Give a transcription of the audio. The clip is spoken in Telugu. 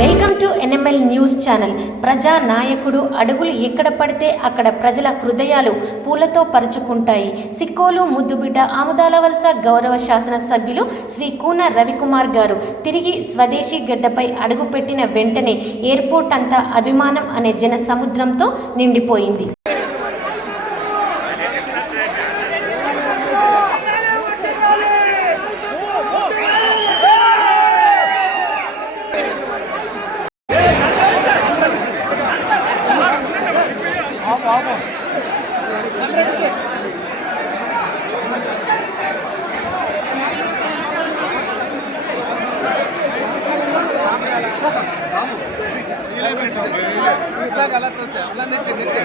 Welcome to NML news channel. ప్రజా నాయకుడు అడుగులు ఎక్కడ పడితే అక్కడ ప్రజల హృదయాలు పూలతో పరుచుకుంటాయి. సిక్కోలు ముద్దుబిడ్డ ఆముదాల వలస గౌరవ శాసన సభ్యులు శ్రీ కూన రవికుమార్ గారు తిరిగి స్వదేశీ గడ్డపై అడుగుపెట్టిన వెంటనే ఎయిర్పోర్ట్ అంతా అభిమానం అనే జన సముద్రంతో నిండిపోయింది. పాపం. ఇట్లా కలర్ చూస్తే అలా నెట్టి నెట్టి.